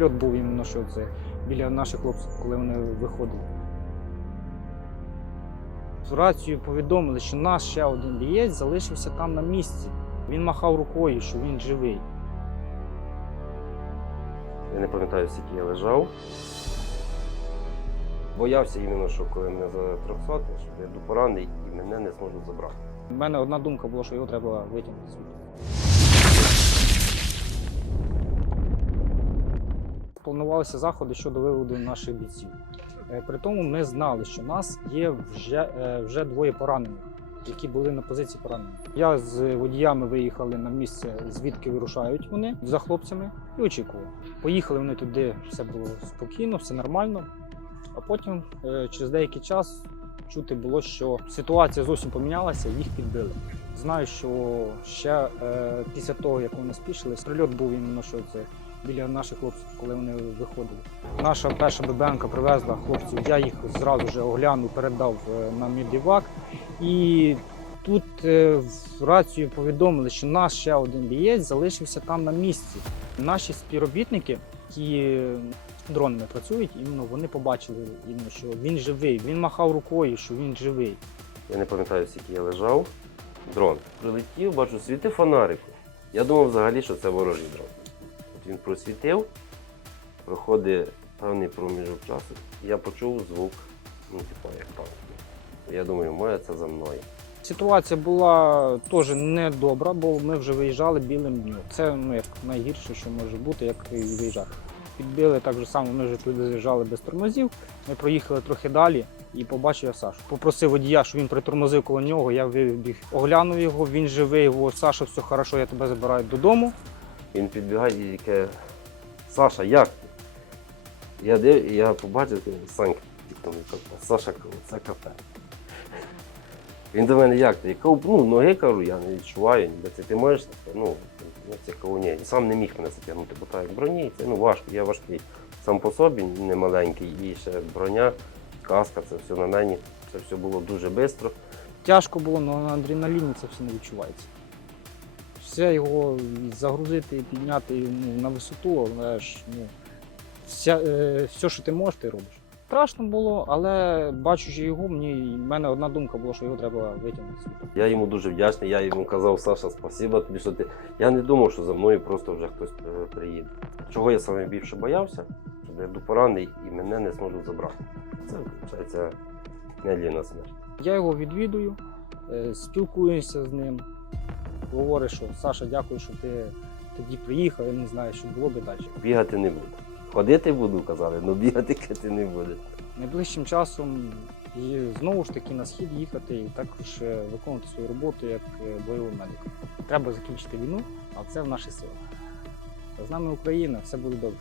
Прильот був іменно що це біля наших хлопців, коли вони виходили. В рацію повідомили, що наш ще один бієць залишився там на місці. Він махав рукою, що він живий. Я не пам'ятаю, скільки я лежав. Боявся іменно, що коли мене за 300, що я йду поранений і мене не зможуть забрати. У мене одна думка була, що його треба витягнути звідти. Планувалися заходи щодо виводу наших бійців. Е, При тому ми знали, що нас є вже, е, вже двоє поранених, які були на позиції поранених. Я з водіями виїхали на місце, звідки вирушають вони за хлопцями, і очікували. Поїхали вони туди, все було спокійно, все нормально. А потім, е, через деякий час, чути було, що ситуація зовсім помінялася, їх підбили. Знаю, що ще е, після того, як вони спішили, прильот був іменно що це біля наших хлопців, коли вони виходили. Наша перша ББНка привезла хлопців. Я їх зразу ж оглянув, передав е, на Мідівак. І тут е, в рацію повідомили, що наш ще один бієць залишився там на місці. Наші співробітники, які дронами працюють, іменно вони побачили, іменно, що він живий. Він махав рукою, що він живий. Я не пам'ятаю, скільки я лежав. Дрон. Прилетів, бачу, світив фонарику. Я думав взагалі, що це ворожий дрон. Він просвітив, проходить певний проміжок часу. Я почув звук, ну, типу, як танк. Я думаю, має це за мною. Ситуація була теж недобра, бо ми вже виїжджали білим днем. Це ну, як найгірше, що може бути, як і виїжджати. Підбили так же само, ми вже туди заїжджали без тормозів. Ми проїхали трохи далі і побачив я Сашу. Попросив водія, щоб він притормозив коло нього. Я вибіг, оглянув його, він живий, о, Саша, все хорошо, я тебе забираю додому. Він підбігає і каже, Саша, як ти? Я див, я побачив, Санька, Саша, це кафе. Він до мене як ти? Я кажу, ну, ноги кажу, я не відчуваю, ніби це ти можеш, ну, це кажу, ні, сам не міг мене затягнути, бо так броні, це ну, важко, я важкий сам по собі, не маленький, і ще броня, каска, це все на мені, це все було дуже швидко. Тяжко було, але на адреналіні це все не відчувається. Все його загрузити і підняти ну, на висоту, але ж ну, вся, е, все, що ти можеш, ти робиш. Страшно було, але бачучи його, мені в мене одна думка була, що його треба витягнути. Я йому дуже вдячний, я йому казав, Саша, спасибо тобі, що ти. Я не думав, що за мною просто вже хтось е, приїде. Чого я саме більше боявся, що я йду поранений і мене не зможуть забрати. Це виходить медленна смерть. Я його відвідую, е, спілкуюся з ним, говорю, що Саша, дякую, що ти тоді приїхав, я не знаю, що було би далі. Бігати не буду. Ходити буду, казали, але бігати кити не буде. Найближчим часом і знову ж таки на схід їхати і також е, виконувати свою роботу як е, бойовий медик. Треба закінчити війну, а це в наші сили. З нами Україна, все буде добре.